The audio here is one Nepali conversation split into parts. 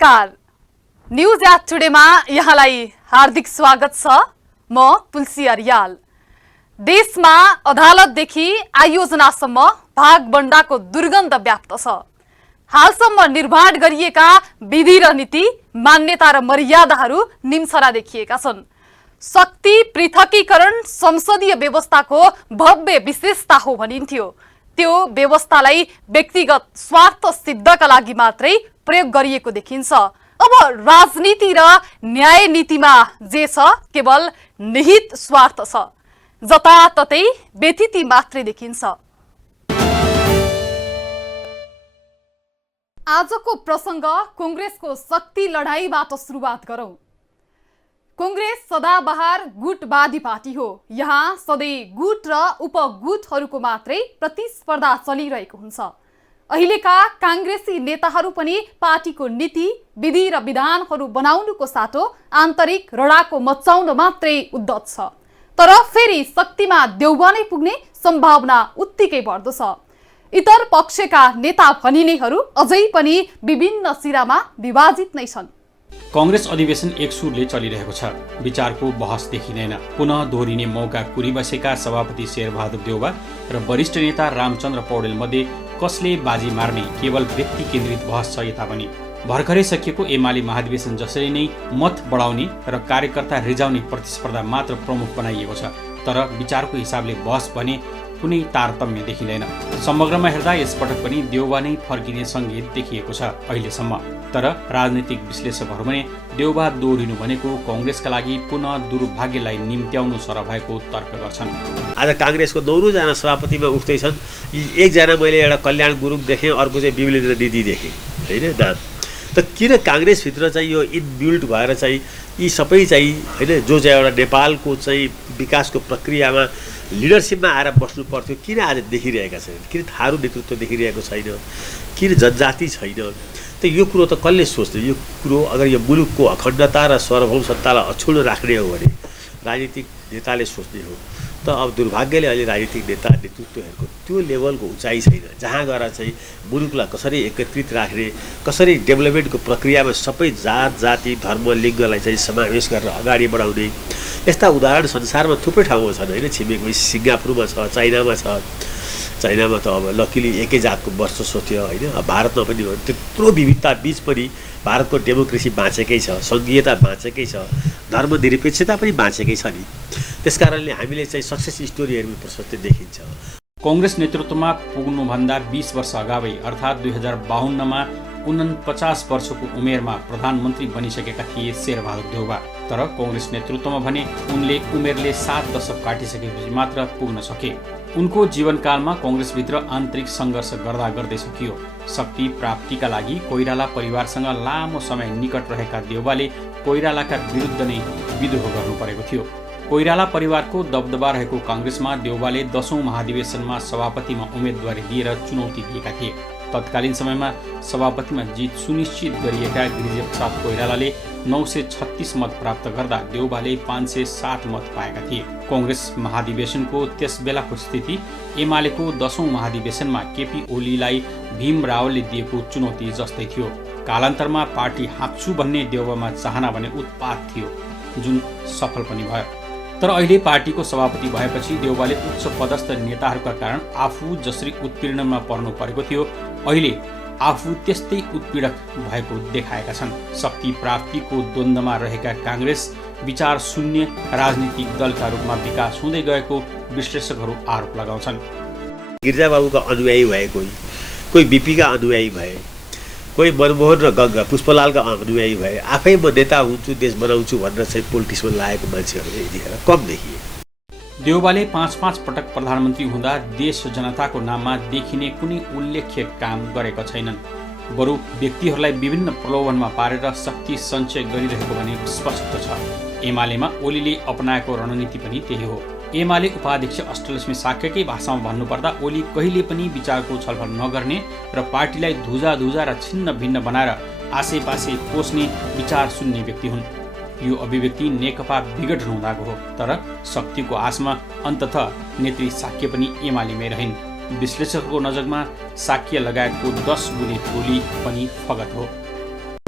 नमस्कार, न्यूज एट टुडेमा यहाँलाई हार्दिक स्वागत छ। म तुलसी अर्याल। देशमा अदालतदेखि आयोजनासम्म भागबण्डाको दुर्गन्ध व्याप्त छ। हालसम्म निर्माण गरिएका विधि र नीति, मान्यता र मर्यादाहरू निम्सरा देखिएका छन्। शक्ति पृथकीकरण संसदीय व्यवस्थाको भव्य विशेषता हो भनिन्थ्यो। त्यो व्यवस्थालाई व्यक्तिगत स्वार्थ सिद्धका लागि मात्रै प्रयोग गरिएको देखिन्छ। अब राजनीति र न्याय नीतिमा जे छ केवल निहित स्वार्थ छ, जताततै व्यथिति मात्रै देखिन्छ। आजको प्रसङ्ग कांग्रेसको शक्ति लडाईँबाट सुरुवात गरौं। कांग्रेस सदाबहार गुटवादी पार्टी हो। यहाँ सधैँ गुट र उपगुटहरूको मात्रै प्रतिस्पर्धा चलिरहेको हुन्छ। अहिलेका कांग्रेसी नेताहरू पनि पार्टीको नीति, विधि र विधानहरू बनाउनुको साटो आन्तरिक रडाको मचाउन मात्रै उद्धत छ। तर फेरि शक्तिमा देउबा नै पुग्ने सम्भावना उत्तिकै बढ्दो छ। इतर पक्षका नेता भनिनेहरू अझै पनि विभिन्न सिरामा विभाजित नै छन्। कांग्रेस अधिवेशन एक सुरले चलिरहेको छ। विचारको बहस देखिँदैन। पुनः दोहोरिने मौका कुरिबसेका सभापति शेरबहादुर देउबा र वरिष्ठ नेता रामचन्द्र पौडेल मध्ये कसले बाजी मार्ने केवल व्यक्ति केन्द्रित बहस छ यता पनि। भर्खरै सकिएको एमाले महाधिवेशन जसरी नै मत बढाउने र कार्यकर्ता रिजाउने प्रतिस्पर्धा मात्र प्रमुख बनाइएको छ। तर विचारको हिसाबले बहस भने कुनै तारतम्य देखिँदैन। समग्रमा हेर्दा यसपटक पनि देउबा नै फर्किने सङ्केत देखिएको छ अहिलेसम्म। तर राजनीतिक विश्लेषकहरू भने देउबा दोहोरिनु भनेको कांग्रेसका लागि पुनः दुर्भाग्यलाई निम्त्याउनु सर भएको तर्क गर्छन्। आज कांग्रेसको 9 जना सभापतिमा उठ्दैछन्। एकजना मैले एउटा कल्याण गुरुङ देखेँ, अर्को चाहिँ विमलेन्द्र दिदी देखेँ, होइन नाम। त किन कांग्रेसभित्र चाहिँ यो इनबिल्ट भएर चाहिँ यी सबै चाहिँ होइन जो चाहिँ एउटा नेपालको चाहिँ विकासको प्रक्रियामा लिडरसिपमा आएर बस्नु पर्थ्यो, किन आज देखिरहेका छैनन्? किन थारू नेतृत्व देखिरहेको छैन? किन जनजाति छैन? त यो कुरो त कसले सोच्ने? यो कुरो अगर यो मुलुकको अखण्डता र सार्वभौम सत्तालाई अछुलो राख्ने हो भने राजनीतिक नेताले सोच्ने हो। त अब दुर्भाग्यले अहिले राजनीतिक नेता नेतृत्वहरूको त्यो लेभलको उचाइ छैन, जहाँ गएर चाहिँ मुलुकलाई कसरी एकत्रित राख्ने, कसरी डेभलपमेन्टको प्रक्रियामा सबै जात जाति धर्म लिङ्गलाई चाहिँ समावेश गरेर अगाडि बढाउने। यस्ता उदाहरण संसारमा थुप्रै ठाउँमा छन्, होइन? छिमेकमा सिङ्गापुरमा छ, चाइनामा छ। चाइनामा त अब लकिली एकै जातको वर्चस्व थियो, होइन? भारतमा पनि त्यत्रो विविधता बिच पनि भारतको डेमोक्रेसी बाँचेकै छ, सङ्घीयता बाँचेकै छ, धर्मनिरपेक्षता पनि बाँचेकै छ नि। त्यसकारणले हामीले चाहिँ सक्सेस स्टोरीहरू प्रशस्त देखिन्छ। कांग्रेस नेतृत्वमा पुग्नुभन्दा 20 वर्ष अगावै अर्थात् 2052मा 49 वर्षको उमेरमा प्रधानमन्त्री बनिसकेका थिए शेरबहादुर देउबा। तर कांग्रेस नेतृत्वमा भने उनले उमेरले 7 दशक काटिसकेपछि मात्र पुग्न सके। उनको जीवनकालमा कांग्रेसभित्र आन्तरिक सङ्घर्ष गर्दा गर्दै सकियो। शक्ति प्राप्तिका लागि कोइराला परिवारसँग लामो समय निकट रहेका देउबाले कोइरालाका विरुद्ध नै विद्रोह गर्नु परेको थियो। कोइराला परिवारको दबदबा रहेको कांग्रेसमा देउबाले 10औं महाधिवेशनमा सभापतिमा उम्मेदवारी दिएर चुनौती दिएका थिए। तत्कालीन समयमा सभापतिमा जित सुनिश्चित गरिएका गिरिजाप्रसाद कोइरालाले 936 मत प्राप्त गर्दा देउबाले 507 मत पाएका थिए। कांग्रेस महाधिवेशनको त्यस बेलाको स्थिति एमालेको 10औं महाधिवेशनमा केपी ओलीलाई भीम रावलले दिएको चुनौती जस्तै थियो। कालान्तरमा पार्टी हाँक्छु भन्ने देउबामा चाहना भने उत्पात थियो, जुन सफल पनि भयो। तर अहिले पार्टीको सभापति भएपछि देउबाले उच्च पदस्थ नेताहरूका कारण आफू जसरी उत्पीडनमा पर्नु परेको थियो, अहिले आफू त्यस्तै उत्पीडक भएको देखाएका छन्। शक्ति प्राप्तिको द्वन्द्वमा रहेका कांग्रेस विचार शून्य राजनीतिक दलका रूपमा विकास हुँदै गएको विश्लेषकहरू आरोप लगाउँछन्। गिरिजाबाबुका अनुयायी भए, कोही बिपीका अनुयायी भए, कोही मनमोहन र गङ्गा पुष्पलालका अनुयायी भए। आफै म नेता हुन्छु, देश बनाउँछु भनेर चाहिँ पोलिटिक्समा लागेको मान्छेहरू यतिखेर कम देखिए। देउबाले 5 पटक प्रधानमन्त्री हुँदा देश जनताको नाममा देखिने कुनै उल्लेख्य काम गरेका छैनन्। बरु व्यक्तिहरूलाई विभिन्न प्रलोभनमा पारेर शक्ति सञ्चय गरिरहेको भने स्पष्ट छ। एमालेमा ओलीले अपनाएको रणनीति पनि त्यही हो। एमाले उपाध्यक्ष अष्टलक्ष्मी साक्यकै भाषामा भन्नुपर्दा ओली कहिले पनि विचारको छलफल नगर्ने र पार्टीलाई धुजा र छिन्न भिन्न बनाएर आसेपासे पोस्ने विचार शून्य व्यक्ति हुन्। यो अभिव्यक्ति नेकपा विघटन हुँदाको हो। तर शक्तिको आशमा अन्ततः नेत्री साक्य पनि एमालेमै रहिन्। विश्लेषकको नजरमा साक्य लगायतको 10 बुने टोली पनि फगत हो।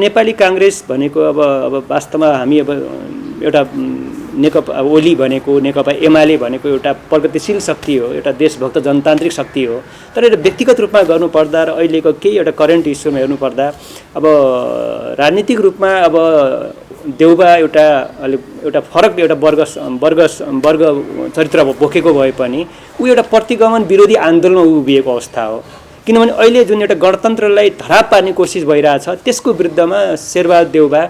नेपाली काङ्ग्रेस भनेको अब वास्तवमा हामी अब एउटा नेकपा ओली भनेको नेकपा एमाले भनेको एउटा प्रगतिशील शक्ति हो, एउटा देशभक्त जनतान्त्रिक शक्ति हो। तर एउटा व्यक्तिगत रूपमा गर्नुपर्दा र अहिलेको केही एउटा करेन्ट इस्युमा हेर्नुपर्दा अब राजनीतिक रूपमा अब देउबा एउटा फरक एउटा वर्ग चरित्र बोकेको भए पनि ऊ एउटा प्रतिगमन विरोधी आन्दोलनमा उभिएको अवस्था हो। किनभने अहिले जुन एउटा गणतन्त्रलाई धराप पार्ने कोसिस भइरहेछ त्यसको विरुद्धमा शेरबहादुर देउबा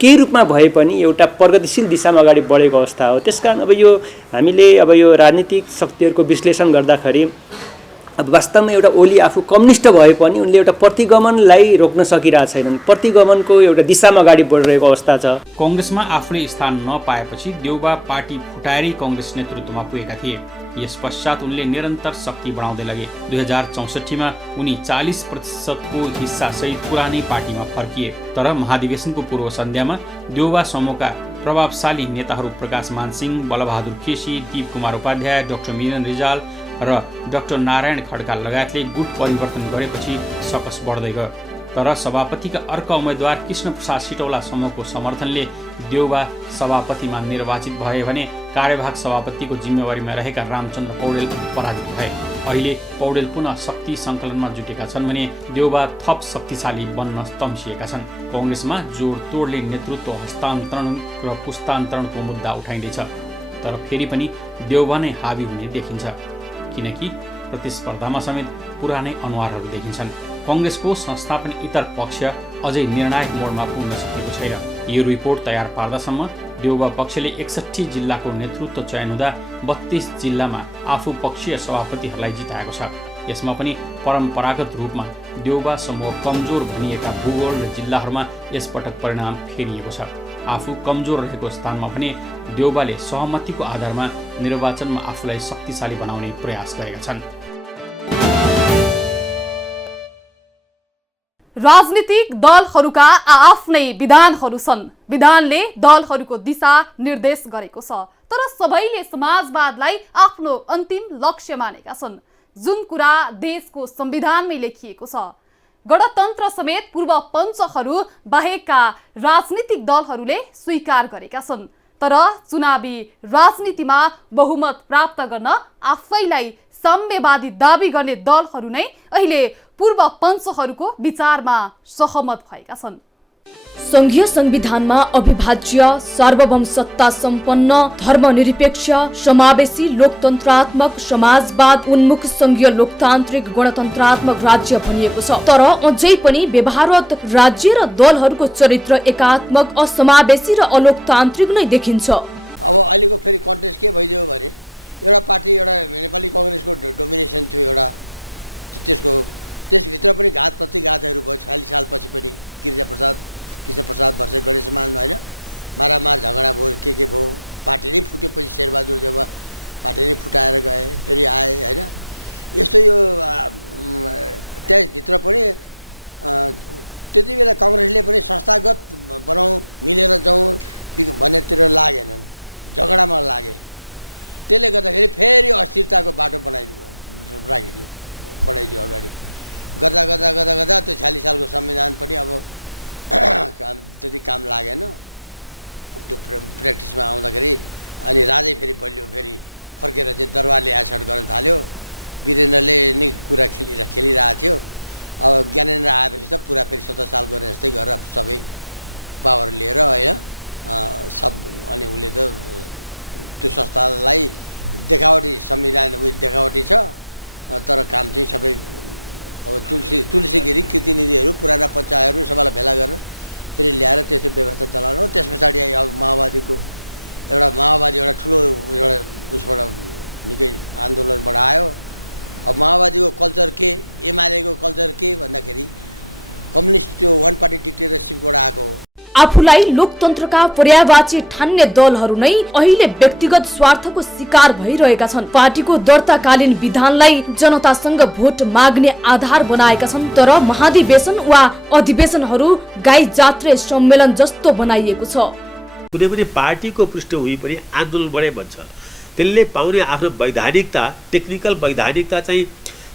केही रूपमा भए पनि एउटा प्रगतिशील दिशामा अगाडि बढेको अवस्था हो। त्यसकारण अब यो हामीले अब यो राजनीतिक शक्तिहरूको विश्लेषण गर्दाखेरि अब वास्तवमा एउटा ओली आफू कम्युनिस्ट भए पनि उनले एउटा प्रतिगमनलाई रोक्न सकिरहेका छैनन्, प्रतिगमनको एउटा दिशामा अगाडि बढिरहेको अवस्था छ। कङ्ग्रेसमा आफूले स्थान नपाएपछि देउबा पार्टी फुटाएरै कङ्ग्रेस नेतृत्वमा पुगेका थिए। यस पश्चात उनले निरन्तर शक्ति बढाउँदै लगे। 2064मा उनी 40%को हिस्सासहित पुरानै पार्टीमा फर्किए। तर महाधिवेशनको पूर्व सन्ध्यामा देउबा समूहका प्रभावशाली नेताहरू प्रकाश मानसिंह, बलबहादुर केसी, दीप कुमार उपाध्याय, डाक्टर मिलन रिजाल र डाक्टर नारायण खड्का लगायतले गुट परिवर्तन गरेपछि सकस बढ्दै गयो। तर सभापतिका अर्का उम्मेद्वार कृष्ण प्रसाद सिटौला समूहको समर्थनले देउबा सभापतिमा निर्वाचित भए भने कार्यवाहक सभापतिको जिम्मेवारीमा रहेका रामचन्द्र पौडेल पराजित भए। अहिले पौडेल पुनः शक्ति सङ्कलनमा जुटेका छन् भने देउबा थप शक्तिशाली बन्न तम्सिएका छन्। कङ्ग्रेसमा जोडतोडले नेतृत्व हस्तान्तरण र पुस्तान्तरणको मुद्दा उठाइँदैछ। तर फेरि पनि देउबा नै हावी हुने देखिन्छ, किनकि प्रतिस्पर्धामा समेत पुरानै अनुहारहरू देखिन्छन्। कङ्ग्रेसको संस्थापन इतर पक्ष अझै निर्णायक मोडमा पुग्न सकेको छैन। यो रिपोर्ट तयार पार्दासम्म देउबा पक्षले 61 जिल्लाको नेतृत्व चयन हुँदा 32 जिल्लामा आफू पक्षीय सभापतिहरूलाई जिताएको छ। यसमा पनि परम्परागत रूपमा देउबा समूह कमजोर भनिएका भूगोल र जिल्लाहरूमा यसपटक परिणाम फेरिएको छ। आफू कमजोर रहेको स्थानमा भने देउबाले सहमतिको आधारमा निर्वाचनमा आफूलाई शक्तिशाली बनाउने प्रयास गरेका छन्। राजनीतिक दलहरूका आफ्नै विधानहरू छन्। विधानले दलहरूको दिशा निर्देश गरेको छ। तर सबैले समाजवादलाई आफ्नो अन्तिम लक्ष्य मानेका छन्, जुन कुरा देशको संविधानमै लेखिएको छ। गणतन्त्र समेत पूर्व पञ्चहरू बाहेकका राजनीतिक दलहरूले स्वीकार गरेका छन्। तर चुनावी राजनीतिमा बहुमत प्राप्त गर्न आफैलाई साम्यवादी दाबी गर्ने दलहरू नै अहिले पूर्व पञ्चहरूको विचारमा सहमत भएका छन्। संघीय संविधानमा अविभाज्य सार्वभौम सत्ता सम्पन्न धर्मनिरपेक्ष समावेशी लोकतन्त्रात्मक समाजवाद उन्मुख संघीय लोकतान्त्रिक गणतन्त्रात्मक राज्य भनिएको छ। तर अझै पनि व्यवहारत राज्य र दलहरूको चरित्र एकात्मक असमावेशी र अलोकतान्त्रिक नै देखिन्छ। अब अहिलेको फेरि कन्टेस्ट के भइदियो भने एउटा पार्टी एउटा नेपाली कङ्ग्रेसको डोमिनेसन थियो एउटा, त्यसभित्र पनि घात प्रतिघातहरू भयो। 46 सालपछि पनि कृष्ण प्रसाद वर्ष गणेशमान होइन मारामार झगडा भयो, के भयो। पार्टी नै फुटेपछि शेरबहादुर देउबा पार्टी नै फुटाएर गए, फेरि आए होइन। यस्तो यो त्यसभित्र पनि त्यति बेला कङ्ग्रेसले पनि संस्थागत बनाउँ मिलेर जाउँ भन्नेतिर लागेनन्, झगडामा लागे। त्यसले गर्दाखेरि फेरि अस्थिरताको बाटो बढाइदियो अगाडि गर्दा गर्दा गर्दा गर्दा त्यो 46 सालको संविधान पनि अब त्यति काम लागेन। त्यो प्र्याक्टिसमा आउँदाखेरि अनि राजै फेरि बलियो, फेरि फर्केर चाहिँ दरबारले एसर्ट गर्न थाल्यो। वीरेन्द्रले नै कुरा खेलिरहेको थियो। अब ज्ञानेन्द्र आएपछि त पुरा फेरि 70 साल गरे जस्तै गरेर सबै पावर लिएर होइन सब। अनि उसले त त्यो संस्थालाई देखावटी संविधान देखावटी छ, तर काम चाहिँ सबै अब तुलसी कृतिनिधिहरू पुराना पञ्चायतहरू सबैलाई भेला गरेर फेरि ल्याएर त्यस्तो व्यवस्था चलाउनु हो। त्यस पछाडि अब माओवादी एउटा ठुलो एउटा उसबाट निकै आन्दोलनबाट आयो। अब माओवादीको कल्चर के, एमालेको कल्चर के भन्दाखेरि कम्युनिस्ट त्यो वान पार्टी डिक्टेटरसिपबाट आएको हो। आफूलाई लोकतन्त्रका पर्यायवाची ठान्ने दलहरू नै अहिले व्यक्तिगत स्वार्थको शिकार भइरहेका छन्। पार्टीको दर्ताकालीन विधानलाई जनतासँग भोट माग्ने आधार बनाएका छन्। तर महाधिवेशन वा अधिवेशनहरू गाई जात्रे सम्मेलन जस्तो बनाइएको छ। कुनै पनि पार्टीको पृष्ठभूमि पनि आन्दोलनबाटै बन्छ। त्यसले पाउने आफ्नो वैधानिकता, टेक्निकल वैधानिकता चाहिँ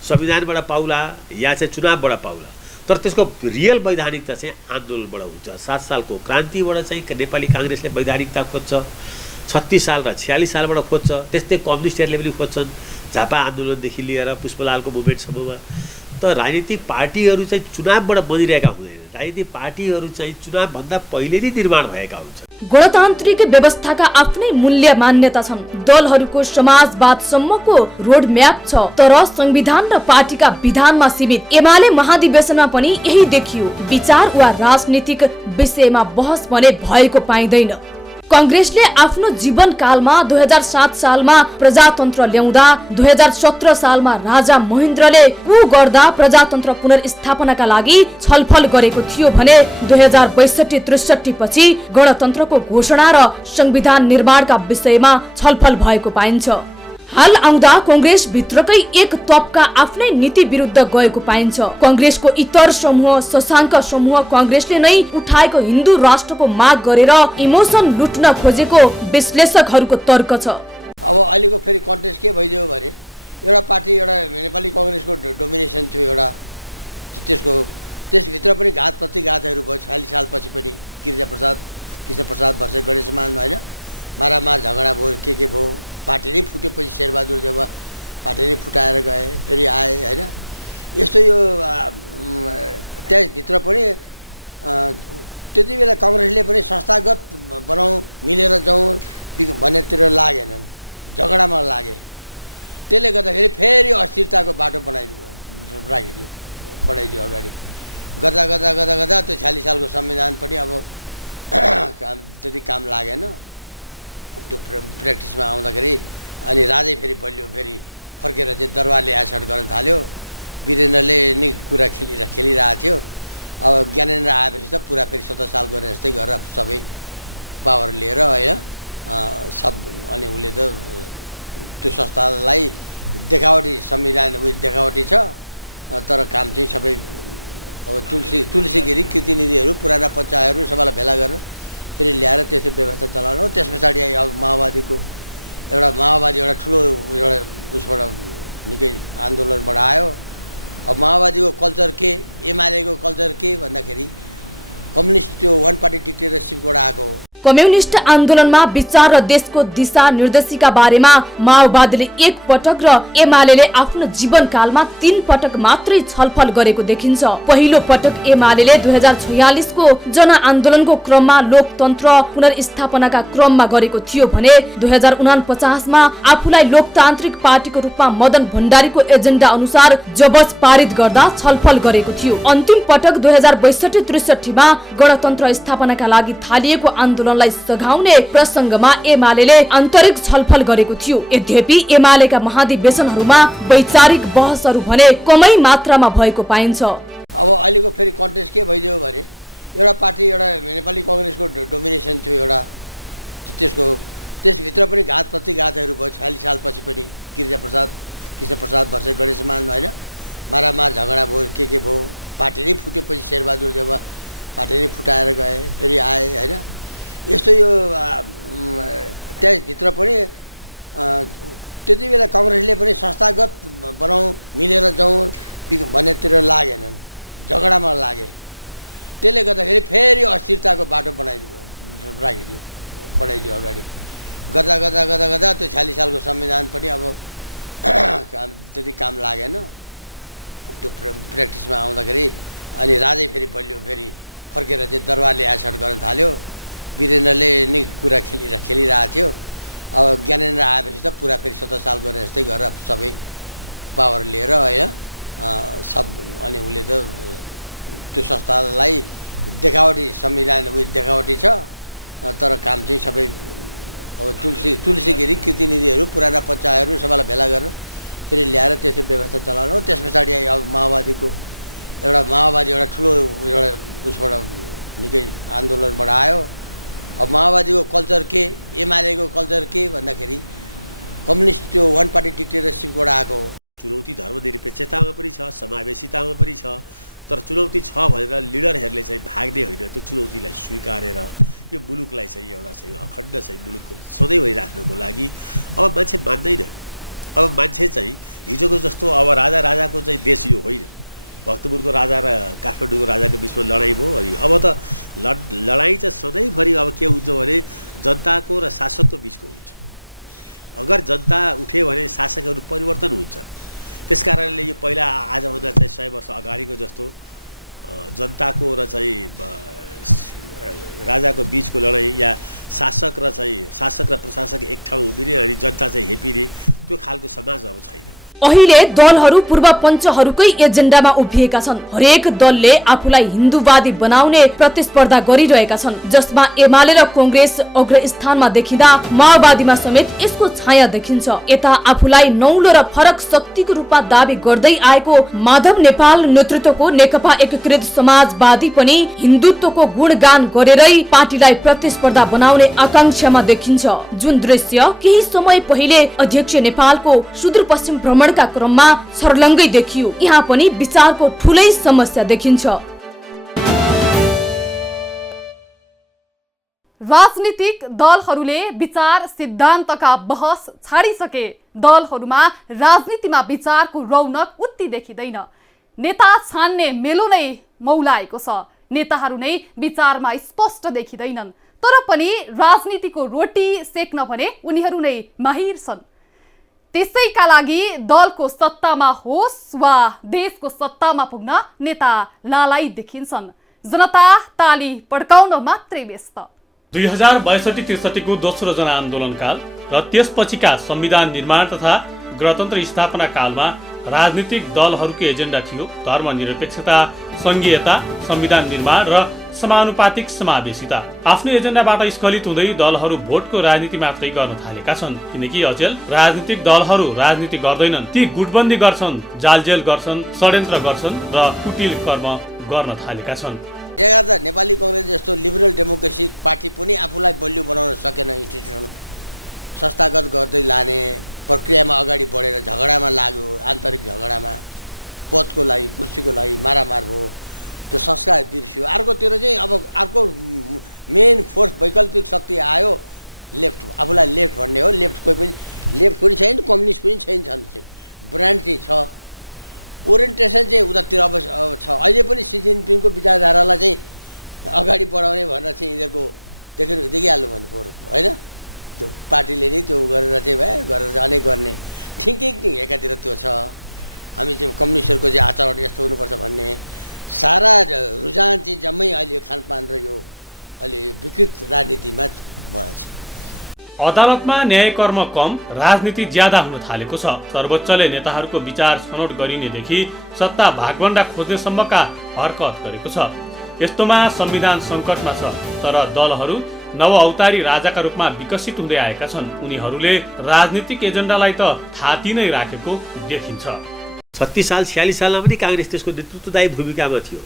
संविधानबाट पाउला या चाहिँ चुनावबाट पाउला। तर त्यसको रियल वैधानिकता चाहिँ आन्दोलनबाट हुन्छ। 7 सालको क्रान्तिबाट चाहिँ नेपाली काङ्ग्रेसले वैधानिकता खोज्छ, 36 साल र 46 सालबाट खोज्छ, त्यस्तै कम्युनिस्टहरूले पनि खोज्छन्, झापा आन्दोलनदेखि लिएर पुष्पलालको मुभमेन्टसम्ममा। त राजनीतिक पार्टीहरू चाहिँ चुनावबाट बनिरहेका हुँदैन, राजनीतिक पार्टीहरू चाहिँ चुनावभन्दा पहिले नै निर्माण भएका हुन्छन्। गणतान्त्रिक व्यवस्थाका आफ्नै मूल्य मान्यता छन्, दलहरूको समाजवादसम्मको रोडम्याप छ, तर संविधान र पार्टीका विधानमा सीमित। एमाले महाधिवेशनमा पनि यही देखियो, विचार वा राजनीतिक विषयमा बहस भने भएको पाइँदैन। कांग्रेसले आफ्नो जीवनकालमा 2007 सालमा प्रजातन्त्र ल्याउँदा 2017 सालमा राजा महेन्द्रले ऊ गर्दा प्रजातन्त्र पुनर्स्थापनाका लागि छलफल गरेको थियो भने 2062-63 पछि गणतन्त्रको घोषणा र संविधान निर्माणका विषयमा छलफल भएको पाइन्छ। हाल आउँदा कांग्रेस भित्रकै एक तबका आफ्नै नीति विरुद्ध गएको पाइन्छ। कांग्रेसको इतर समूह शशाङ्क समूह कांग्रेसले नै उठाएको हिन्दू राष्ट्रको माग गरेर इमोसन लुट्न खोजेको विश्लेषकहरूको तर्क छ। अब अहिलेको फेरि कन्टेस्ट के भइदियो भने एउटा पार्टी एउटा नेपाली कांग्रेसको डोमिनेसन थियो एउटा, त्यसभित्र पनि घात प्रतिघातहरू भयो। 46 सालपछि पनि कृष्ण प्रसाद वर्षे गणेशमान होइन, मारामार झगडा भयो, के भयो, पार्टी नै फुटेपछि शेरबहादुर देउवा पार्टी नै फुटाएर गए, फेरि आए होइन। यस्तो यो त्यसभित्र पनि त्यति बेला कांग्रेसले पनि संस्थागत बनाउँ, मिलेर जाउँ भन्नेतिर लागेनन्, झगडामा लागे। त्यसले गर्दाखेरि फेरि अस्थिरताको बाटो बढाइदियो अगाडि गर्दा गर्दा गर्दा गर्दा त्यो 46 सालको संविधान पनि अब त्यति काम लागेन। त्यो प्र्याक्टिसमा आउँदाखेरि अनि राजै फेरि बलियो, फेरि फर्केर चाहिँ दरबारले एसर्ट गर्न थाल्यो। वीरेन्द्रले नै कुरा खेलिरहेको थियो। अब ज्ञानेन्द्र आएपछि त पुरा फेरि 17 साल गरे जस्तै गरेर सबै पावर लिएर होइन सब, अनि उसले त त्यो संस्थालाई देखावटी संविधान देखावटी छ, तर काम चाहिँ सबै अब तुलसी गिरी कृतिनिधिहरू पुराना पञ्चायतहरू सबैलाई भेला गरेर फेरि ल्याएर त्यस्तो व्यवस्था चलाउनु हो। त्यस पछाडि अब माओवादी एउटा ठुलो एउटा उसबाट निकै आन्दोलनबाट आयो। अब माओवादीको कल्चर के, एमालेको कल्चर के भन्दाखेरि कम्युनिस्ट त्यो वान पार्टी डिक्टेटरसिपबाट आएको हो। कम्युनिस्ट आन्दोलनमा विचार र देशको दिशा निर्देशिका बारेमा माओवादीले एक पटक र एमालेले आफ्नो जीवनकालमा 3 पटक मात्रै छलफल गरेको देखिन्छ। पहिलो पटक एमालेले 2046 को जनआन्दोलनको क्रममा लोकतन्त्र पुनर्स्थापनाका क्रममा गरेको थियो भने 2049 मा आफूलाई लोकतान्त्रिक पार्टीको रूपमा मदन भण्डारीको एजेन्डा अनुसार जबस पारित गर्दा छलफल गरेको थियो। अन्तिम पटक 2062-63 मा गणतन्त्र स्थापनाका लागि थालिएको आन्दोलन सघाउने प्रसंगमा एमालेले आन्तरिक छलफल गरेको थियो। यद्यपि एमालेका महाधिवेशनहरूमा वैचारिक बहसहरू भने कमै मात्रामा भएको पाइन्छ। अब अहिलेको फेरि कन्टेस्ट के भइदियो भने एउटा पार्टी एउटा नेपाली कांग्रेसको डोमिनेसन थियो एउटा, त्यसभित्र पनि घात प्रतिघातहरू भयो। 46 सालपछि पनि कृष्ण प्रसाद वर्षे गणेशमान होइन, मारामार झगडा भयो, के भयो, पार्टी नै फुटेपछि शेरबहादुर देउवा पार्टी नै फुटाएर गए, फेरि आए होइन। यस्तो यो त्यसभित्र पनि त्यति बेला कांग्रेसले पनि संस्थागत बनाउँ, मिलेर जाउँ भन्नेतिर लागेनन्, झगडामा लागे। त्यसले गर्दाखेरि फेरि अस्थिरताको बाटो बढाइदियो अगाडि गर्दा गर्दा गर्दा गर्दा त्यो 46 सालको संविधान पनि अब त्यति काम लागेन। त्यो प्र्याक्टिसमा आउँदाखेरि अनि राजै फेरि बलियो, फेरि फर्केर चाहिँ दरबारले एसर्ट गर्न थाल्यो। वीरेन्द्रले नै कुरा खेलिरहेको थियो। अब ज्ञानेन्द्र आएपछि त पुरा फेरि 17 साल गरे जस्तै गरेर सबै पावर लिएर होइन सब, अनि उसले त त्यो संस्थालाई देखावटी संविधान देखावटी छ, तर काम चाहिँ सबै अब तुलसी गिरी कृतिनिधिहरू पुराना पञ्चायतहरू सबैलाई भेला गरेर फेरि ल्याएर त्यस्तो व्यवस्था चलाउनु हो। त्यस पछाडि अब माओवादी एउटा ठुलो एउटा उसबाट निकै आन्दोलनबाट आयो। अब माओवादीको कल्चर के, एमालेको कल्चर के भन्दाखेरि कम्युनिस्ट त्यो वान पार्टी डिक्टेटरसिपबाट आएको हो। चुनौती धर्मनिरपेक्षतामा पनि छ, समावेशितामा पनि छ, तर चुनौती छ भनेर लिडरहरूले चाहिँ भाग्ने होइन, त्यो चुनौतीलाई स्वीकारेर यो मुलुकलाई चाहिँ एउटा चाहिँ अखण्ड चाहिँ मुलुक सधैँभरि राख्नको लागि अब मान्छे मान्दैन। अब मान्छे चाहिँ हिजोको जस्तो अब राजाको चाहिँ देश यो होइन, भक्तपुरको राजा र काठमाडौँको राजाको बिचमा लडाइँ भयो। अनि अब त लडाइँ चाहिँ सधैँभरि अब के हुन्छ भने जनताको र शासकको बिचको हुन्छ। अगर जनता उठ्यो भने शासकहरू परिवर्तन हुन्छ। त्यस कारणले यो पहिला आजभन्दा चाहिँ 100 वर्ष अगाडिको जस्तो जनताको र चाहिँ राजाको बिचको लडाइँ या शासक र प्रशासक एक ठाउँ उभिने अनि जनता चाहिँ हेपिने त्यो खालको समाज अब छैन। अहिले दलहरू पूर्व पञ्चहरूकै एजेन्डामा उभिएका छन्। हरेक दलले आफूलाई हिन्दूवादी बनाउने प्रतिस्पर्धा गरिरहेका छन्, जसमा एमाले र कांग्रेस अग्रस्थानमा देखिँदा माओवादीमा समेत यसको छाया देखिन्छ। यता आफूलाई नौलो र फरक शक्तिको रूपमा दावी गर्दै आएको माधव नेपाल नेतृत्वको नेकपा एकीकृत समाजवादी पनि हिन्दुत्वको गुणगान गरेरै पार्टीलाई प्रतिस्पर्धा बनाउने आकांक्षामा देखिन्छ, जुन दृश्य केही समय पहिले अध्यक्ष नेपालको सुदूरपश्चिम भ्रमणका क्रममा सर्लङ्गै देखियो। यहाँ पनि विचारको ठूलै समस्या देखिन्छ। राजनीतिक दलहरूले विचार सिद्धान्तका बहस छाडिसके। दलहरूमा राजनीतिमा विचारको रौनक उति देखिँदैन। नेता छान्ने मेलो नै मौलाएको छ। नेताहरू नै विचारमा स्पष्ट देखिँदैनन्, तर पनि राजनीतिको रोटी सेक्न भने उनीहरू नै माहिर छन्। त्यसैका लागि दलको सत्तामा होस् वा देशको सत्तामा पुग्न नेता लालाई देखिन्छन्। जनता ताली पड्काउन मात्रै व्यस्त। 2062-63 को दोस्रो जनआन्दोलनकाल र त्यसपछिका संविधान निर्माण तथा गणतन्त्र स्थापना कालमा राजनीतिक दलहरूको एजेन्डा थियो धर्मनिरपेक्षता, संघीयता, संविधान निर्माण र समानुपातिक समावेशिता। आफ्नो एजेन्डाबाट स्खलित हुँदै दलहरू भोटको राजनीति मात्रै गर्न थालेका छन्, किनकि अचेल राजनीतिक दलहरू राजनीति गर्दैनन्। ती गुटबन्दी गर्छन्, जालजेल गर्छन्, षड्यन्त्र गर्छन् र कुटिल कर्म गर्न थालेका छन्। एघार नेपाली कांग्रेस जस्तो लिबरल डेमोक्रेसी पार्टी पनि आफूलाई बलियो बनाउन सकेन। इन्स्टिट्युसन संस्थागत गर्दै लाने प्रक्रियामा अगाडि बढेर झगडामा लाग्यो। आन्तरिक झगडामा पदको लागि, कुर्सीको लागि मारामार भयो। त्यो संस्कार बिर्सियो। अर्कोतिर चाहिँ अब अर्को मेन फोर्स वैकल्पिक शक्ति आयो, लेफ्ट। आफूलाई लेफ्ट भन्ने हो। लेफ्ट कोही पनि लेफ्ट पनि छैन, कम्युनिस्ट पनि छैन। ब्रान्ड चाहिँ छ, ओरिएन्टेसन चाहिँ उतातिर अब छ। अहिले पनि सी जिनपिङको विचारधारालाई चाहिँ अगाडि बढाउने भनेर चाहिँ यिनीहरूको देखिहाल्नु भने पोहोर होइन। त्यो पार्टीले नै त्यो गरेर चाहिँ गरेर जाने गर्ने थिङ्किङ एकातिर त्यो छ। हामी चाहिँ कम्युनिस्टहरूको चाहिँ आचरण यस्तो हुनुपर्छ भन्ने सारा रुझान चाहिँ जम्मै अहिले खानपान र यो अहिले विकृत राजनीतिमा भएछ। अदालतमा न्याय कर्म कम, राजनीति ज्यादा हुन थालेको छ। सर्वोच्चले नेताहरूको विचार छनौट गरिनेदेखि सत्ता भागभण्डा खोज्नेसम्मका हरकत गरेको छ। यस्तोमा संविधान सङ्कटमा छ, तर दलहरू नवअवतारी राजाका रूपमा विकसित हुँदै आएका छन्। उनीहरूले राजनीतिक एजेन्डालाई त थाती नै राखेको देखिन्छ। 36 साल 46 सालमा पनि काङ्ग्रेस त्यसको नेतृत्वदायी भूमिकामा थियो,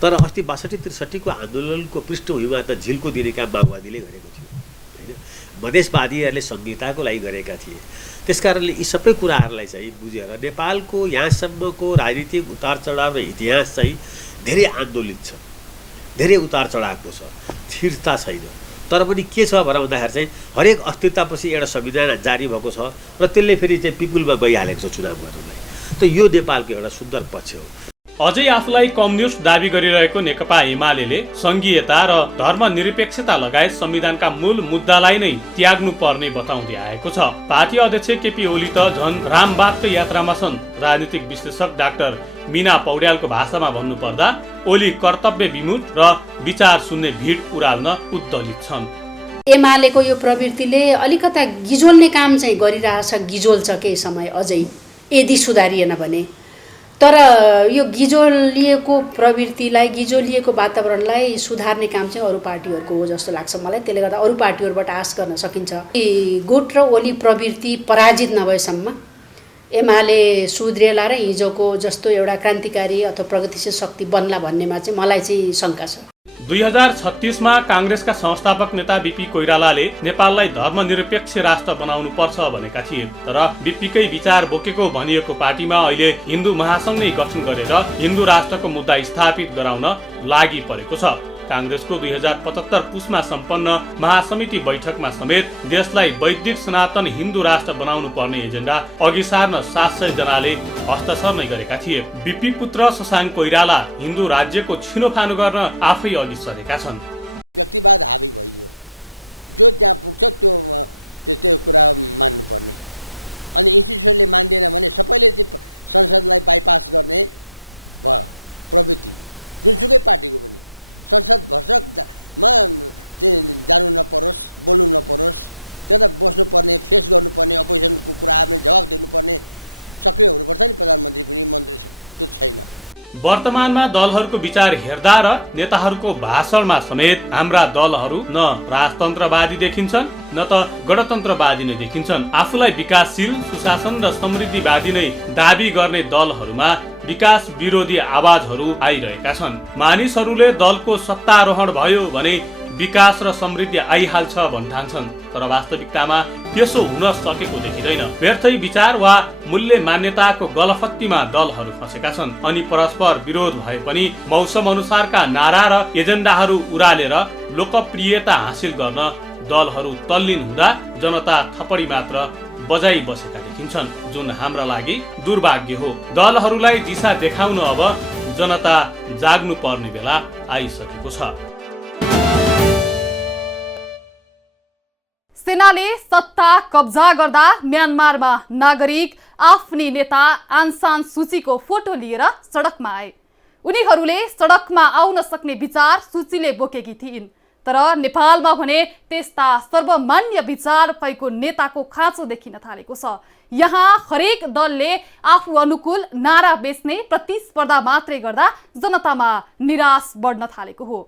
तर अस्ति 62-63 को आन्दोलनको पृष्ठभूमिमा त झिल्को दिने काम माओवादीले गरेको थियो होइन। मधेसवादीहरूले संहिताको लागि गरेका थिए। त्यसकारणले यी सबै कुराहरूलाई चाहिँ बुझेर नेपालको यहाँसम्मको राजनीतिक उतार चढाव र इतिहास चाहिँ धेरै आन्दोलित छ, धेरै उतार चढावको छ, स्थिरता छैन। तर पनि के छ भनेर भन्दाखेरि चाहिँ हरेक अस्थिरतापछि एउटा संविधान जारी भएको छ र त्यसले फेरि चाहिँ पिपुलमा गइहालेको छ चुनाव गर्नलाई। त यो नेपालको एउटा सुन्दर पक्ष हो। अझै आफूलाई कम्युनिस्ट दाबी गरिरहेको नेकपा एमाले संघीयता र धर्मनिरपेक्षता लगायत संविधानका मूल मुद्दालाई नै त्याग्नु पर्ने बताउँदै आएको छ। पार्टी अध्यक्ष केपी ओली त झन् रामबादको यात्रामा छन्। राजनीतिक विश्लेषक डाक्टर मीना पौड्यालको भाषामा भन्नुपर्दा ओली कर्तव्य विमुख र विचार सुन्ने भिड उराल्न उद्दलित छन्। एमालेको यो प्रवृत्तिले अलिकता गिजोल्ने काम चाहिँ गरिरहेछ, गिजोल्छ केही समय अझै यदि सुधारिएन भने। तर यो गिजोलिएको प्रवृत्तिलाई, गिजोलिएको वातावरणलाई सुधार्ने काम चाहिँ अरू पार्टीहरूको हो जस्तो लाग्छ मलाई। त्यसले गर्दा अरू पार्टीहरूबाट आश गर्न सकिन्छ। गुट र ओली प्रवृत्ति पराजित नभएसम्म एमाले सुध्रिएला र हिजोको जस्तो एउटा क्रान्तिकारी अथवा प्रगतिशील शक्ति बन्ला भन्नेमा चाहिँ मलाई चाहिँ शङ्का छ। 2036 मा काङ्ग्रेसका संस्थापक नेता बीपी कोइरालाले नेपाललाई धर्मनिरपेक्ष राष्ट्र बनाउनु पर्छ भनेका थिए। तर बीपीकै विचार बोकेको भनिएको पार्टीमा अहिले हिन्दू महासङ्घ नै गठन गरेर हिन्दू राष्ट्रको मुद्दा स्थापित गराउन लागि परेको छ। काङ्ग्रेसको 2075 पुसमा सम्पन्न महासमिति बैठकमा समेत देशलाई वैदिक सनातन हिन्दू राष्ट्र बनाउनु पर्ने एजेन्डा अघि सार्न 700 जनाले हस्ताक्षर नै गरेका थिए। बिपी पुत्र शशाङ्क कोइराला हिन्दू राज्यको छिनोफानो गर्न आफै अघि सरेका छन्। व्यक्तिवाद हावी भइदियो, जो जहाँ पुग्छ त्यो कुरा मान्नुपर्ने, अनि इन्स्टिट्युसनले मान्दैन भने सबैले चाहिँ संसदलाई बाइपास गर्ने भयो प्रवृत्ति, जुनसुकै पार्टीको पनि। संसद भर्सकमा चाहिँ जानु नपरोस्, बोल्नु नपरोस्, त्यहाँ त बस्नुपर्ने, फेस गर्नुपर्ने, अपोजिसनको कुरा आउने जवाब दिनुपर्ने सक्रिय हुनुपर्छ नि प्रधानमन्त्री पनि, मन्त्री छ, त्यो छैन। वर्तमानमा दलहरूको विचार हेर्दा र नेताहरूको भाषणमा समेत हाम्रा दलहरू न राजतन्त्रवादी देखिन्छन् न त गणतन्त्रवादी नै देखिन्छन्। आफूलाई विकासशील, सुशासन र समृद्धिवादी नै दाबी गर्ने दलहरूमा विकास विरोधी आवाजहरू आइरहेका छन्। मानिसहरूले दलको सत्तारोहण भयो भने विकास र समृद्धि आइहाल्छ भन्ठान्छन्, तर वास्तविकतामा त्यसो हुन सकेको देखिँदैन। व्यर्थै विचार वा मूल्य मान्यताको गलफत्तीमा दलहरू फँसेका छन्, अनि परस्पर विरोध भए पनि मौसम अनुसारका नारा र एजेन्डाहरू उरालेर लोकप्रियता हासिल गर्न दलहरू तल्लीन हुँदा जनता थपडी मात्र बजाइ बसेका देखिन्छन्, जुन हाम्रा लागि दुर्भाग्य हो। दलहरूलाई दिशा देखाउन अब जनता जाग्नु पर्ने बेला आइसकेको छ। सेनाले सत्ता कब्जा गर्दा म्यानमारमा नागरिक आफ्नी नेता आङ सान सुचीको फोटो लिएर सडकमा आए। उनीहरूले सडकमा आउन सक्ने विचार सुचीले बोकेकी थिइन्, तर नेपालमा भने त्यस्ता सर्वमान्य विचार भएको नेताको खाँचो देखिन थालेको छ। यहाँ हरेक दलले आफू अनुकूल नारा बेच्ने प्रतिस्पर्धा मात्रै गर्दा जनतामा निराश बढ्न थालेको हो।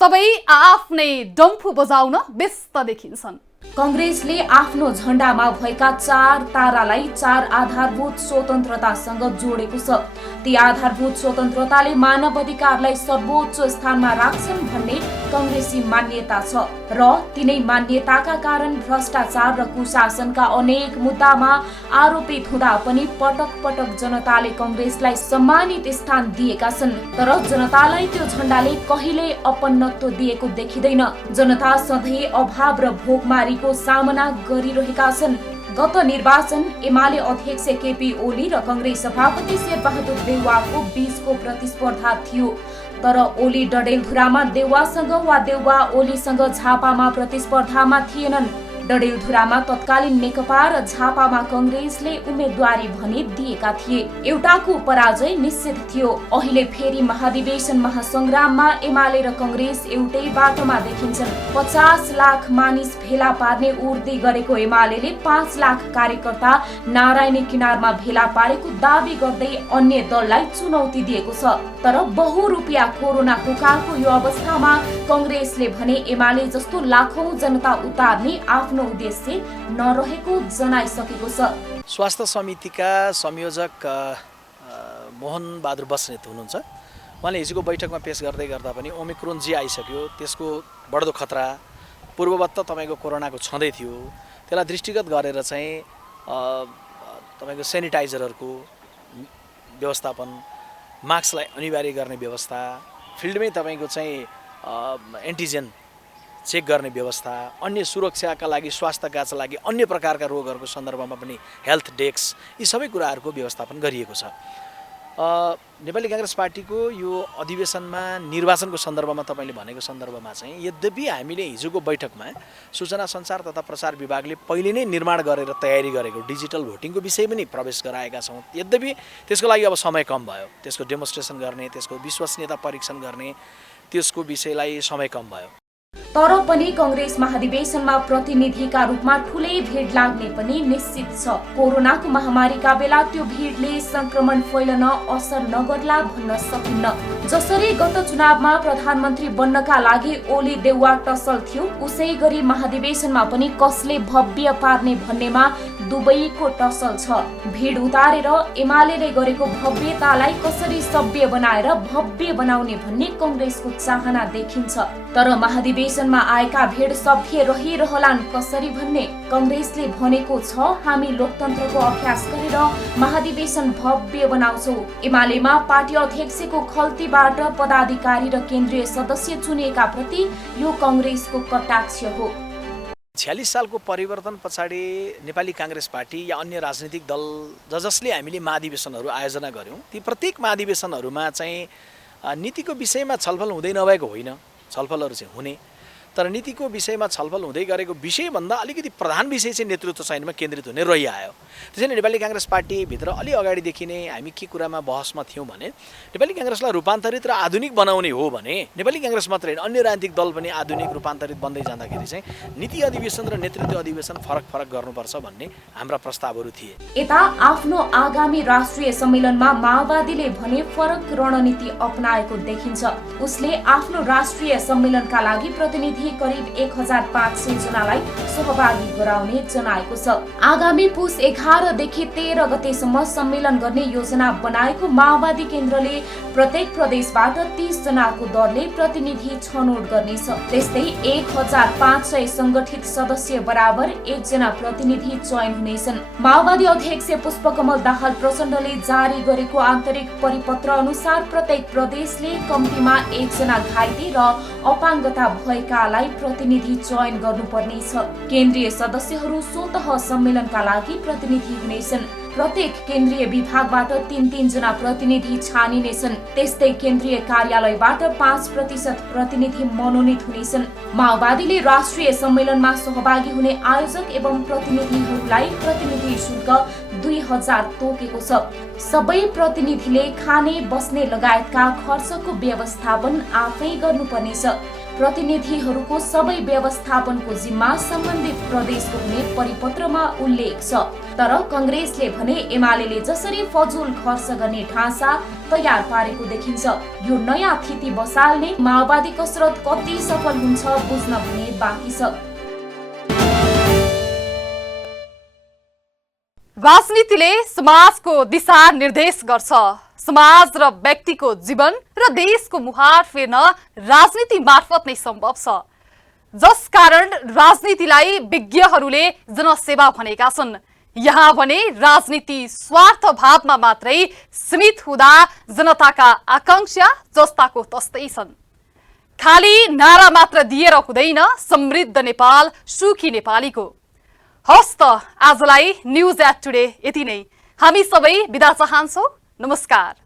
सबै आफ्नै डम्फु बजाउन व्यस्त देखिन्छन्। कांग्रेसले आफ्नो झण्डामा भएका 4 तारालाई 4 आधारभूत स्वतन्त्रतासँग जोडेको छ। ती आधारभूत स्वतन्त्रताले मानव अधिकारलाई सर्वोच्च स्थानमा राख्छन् भन्ने कांग्रेसी मान्यता छ र तिनै मान्यताका कारण भ्रष्टाचार र कुशासनका अनेक मुद्दामा आरोपित हुँदा पनि पटक पटक जनताले कांग्रेसलाई सम्मानित स्थान दिएका छन्। तर जनतालाई त्यो झण्डाले कहिल्यै अपन्नत्व दिएको देखिँदैन। जनता सधैँ अभाव र भोकमारीको सामना गरिरहेका छन्। गत निर्वाचन एमाले अध्यक्ष केपी ओली र कांग्रेस सभापति शेरबहादुर देउवाको बीचको प्रतिस्पर्धा थियो, तर ओली डडेलधुरामा देउवासँग वा देउवा ओलीसँग झापामा प्रतिस्पर्धामा थिएनन्। डडेलधुरामा तत्कालीन नेकपा र झापामा कांग्रेसले उम्मेदवारी भने दिएका थिए। एउटाको पराजय निश्चित थियो। अहिले फेरि महाधिवेशन महासंग्राममा एमाले र कांग्रेस एउटै बाटोमा देखिन्छन्। 50 लाख मानिस भेला पार्ने उर्दी गरेको एमालेले 5 लाख कार्यकर्ता नारायणी किनारमा भेला पारेको दाबी गर्दै अन्य दललाई चुनौती दिएको छ। तर बहुरुपियाँ कोरोना कुकाको यो अवस्थामा कांग्रेसले भने एमाले जस्तो लाखौं जनता उतार्ने आफ्नो उद्देश्य नरहेको जनाइसकेको छ। स्वास्थ्य समितिका संयोजक मोहन बहादुर बस्नेत हुनुहुन्छ। उहाँले हिजोको बैठकमा पेश गर्दै गर्दा पनि ओमिक्रोन जी आइसक्यो, त्यसको बढ्दो खतरा पूर्ववत त तपाईको कोरोनाको छँदै थियो, त्यसलाई दृष्टिगत गरेर चाहिँ तपाईको सेनिटाइजरहरूको व्यवस्थापन, मास्कलाई अनिवार्य गर्ने व्यवस्था, फिल्डमै तपाईको चाहिँ एन्टिजेन चेक गर्ने व्यवस्था, अन्य सुरक्षाका लागि, स्वास्थ्यका लागि, अन्य प्रकारका रोगहरूको सन्दर्भमा पनि हेल्थ डेस्क, यी सबै कुराहरूको व्यवस्थापन गरिएको छ। नेपाली कांग्रेस पार्टीको यो अधिवेशनमा निर्वाचनको सन्दर्भमा तपाईले भनेको सन्दर्भमा चाहिँ यद्यपि हामीले हिजोको बैठकमा सूचना सञ्चार तथा प्रसार विभागले पहिले नै निर्माण गरेर तयारी गरेको डिजिटल भोटिङको विषय पनि प्रवेश गराएका छौँ। यद्यपि त्यसको लागि अब समय कम भयो, त्यसको डेमोन्स्ट्रेसन गर्ने, त्यसको विश्वसनीयता परीक्षण गर्ने, त्यसको विषयलाई समय कम भयो। तर पनि कांग्रेस महाधिवेशनमा प्रतिनिधिका रूपमा ठूलै भिड लाग्ने पनि निश्चित छ। कोरोनाको महामारीका बेला त्यो भिडले संक्रमण फैलन असर नगर्ला भन्न सकिन्न। जसरी गत चुनावमा प्रधानमन्त्री बन्नका लागि ओली देउवा टसल थियो, उसै गरी महाधिवेशनमा पनि कसले भव्य पार्ने भन्नेमा दुवैको टसल छ। भिड उतारेर एमालेले गरेको भव्यतालाई कसरी सभ्य बनाएर भव्य बनाउने भन्ने कांग्रेसको चाहना देखिन्छ। तर महाधिवेशन महाधिवेशनमा आएका भिड सभ्य रहिरहलान् कसरी भन्ने कांग्रेसले भनेको छ। हामी लोकतन्त्रको अभ्यास गरेर महाधिवेशन भव्य बनाउँछौं। एमालेमा पार्टी अध्यक्षको खल्तीबाट पदाधिकारी र केन्द्रीय सदस्य चुनिएका प्रति यो कांग्रेसको कटाक्ष हो। 46 सालको परिवर्तन पछाडि नेपाली कांग्रेस पार्टी या अन्य राजनीतिक दल जसले हामीले महाधिवेशनहरू आयोजना गर्यौं, ती प्रत्येक महाधिवेशनहरूमा चाहिँ नीतिको विषयमा छलफल हुँदै नभएको होइन, छलफलहरू चाहिँ हुने, तर नीतिको विषयमा छलफल हुँदै गरेको विषयभन्दा अलिकति प्रधान विषय चाहिँ नेतृत्व चयनमा केन्द्रित हुने रहिआयो। त्यसैले नेपाली कांग्रेस पार्टीभित्र अलि अगाडिदेखि नै हामी के कुरामा बहसमा थियौँ भने नेपाली कांग्रेसलाई रूपान्तरित र आधुनिक बनाउने हो भने नेपाली कांग्रेस मात्रै होइन अन्य राजनीतिक दल पनि आधुनिक रूपान्तरित बन्दै जाँदाखेरि चाहिँ नीति अधिवेशन र नेतृत्व अधिवेशन फरक फरक गर्नुपर्छ भन्ने हाम्रा प्रस्तावहरू थिए। यता आफ्नो आगामी राष्ट्रिय सम्मेलनमा माओवादीले भने फरक रणनीति अपनाएको देखिन्छ। उसले आफ्नो राष्ट्रिय सम्मेलनका लागि प्रतिनिधि करिब 1500 जनालाई सहभागी गराउने जनाएको छ। आगामी पुस 11 देखि 13 गतेसम्म सम्मेलन गर्ने योजना बनाएको माओवादी केन्द्रले प्रत्येक प्रदेशबाट 30 जनाको दरले प्रतिनिधि छनौट गर्नेछ। त्यस्तै 1500 संगठित सदस्य बराबर 1 जना प्रतिनिधि चयन हुनेछन्। माओवादी अध्यक्ष पुष्पकमल दाहाल प्रचण्डले जारी गरेको आन्तरिक परिपत्र अनुसार प्रत्येक प्रदेशले कम्तीमा 1 जना घाइते र अपाङ्गता भएकालाई प्रतिनिधि चयन गर्नुपर्नेछ। केन्द्रीय सदस्यहरू स्वतः सम्मेलनका लागि प्रतिनिधि हुनेछन्। प्रत्येक केन्द्रीय विभागबाट 3-3 जना प्रतिनिधि छानिनेछन्। त्यस्तै केन्द्रीय कार्यालयबाट 5% प्रतिनिधि मनोनित हुनेछन्। माओवादीले राष्ट्रिय सम्मेलनमा सहभागी हुने आयोजक एवं प्रतिनिधिहरूलाई प्रतिनिधि शुल्क 2000 तोकेको छ। सबै प्रतिनिधिले खाने बस्ने लगायतका खर्चको व्यवस्थापन आफै गर्नुपर्नेछ। प्रतिनिधिहरूको सबै व्यवस्थापनको जिम्मा सम्बन्धित प्रदेशको हुने परिपत्रमा उल्लेख छ। तर कांग्रेसले भने एमालेले जसरी फजुल खर्च गर्ने ढाँचा तयार पारेको देखिन्छ। यो नयाँ थिति बसाल्ने माओवादी कसरत कति सफल हुन्छ बुझ्न भने बाँकी छ। राजनीतिले समाजको दिशा निर्देश गर्छ। समाज र व्यक्तिको जीवन र देशको मुहार फेर्न राजनीति मार्फत नै सम्भव छ। जसकारण राजनीतिलाई विज्ञहरूले जनसेवा भनेका छन्। यहाँ भने राजनीति स्वार्थ भावमा मात्रै सीमित हुँदा जनताका आकांक्षा जस्ताको तस्तै छन्। खाली नारा मात्र दिएर हुँदैन समृद्ध नेपाल सुखी नेपालीको। हस्त आजलाई न्यूज एट टुडे यति नै। हामी सबै बिदा चाहन्छौं। नमस्कार।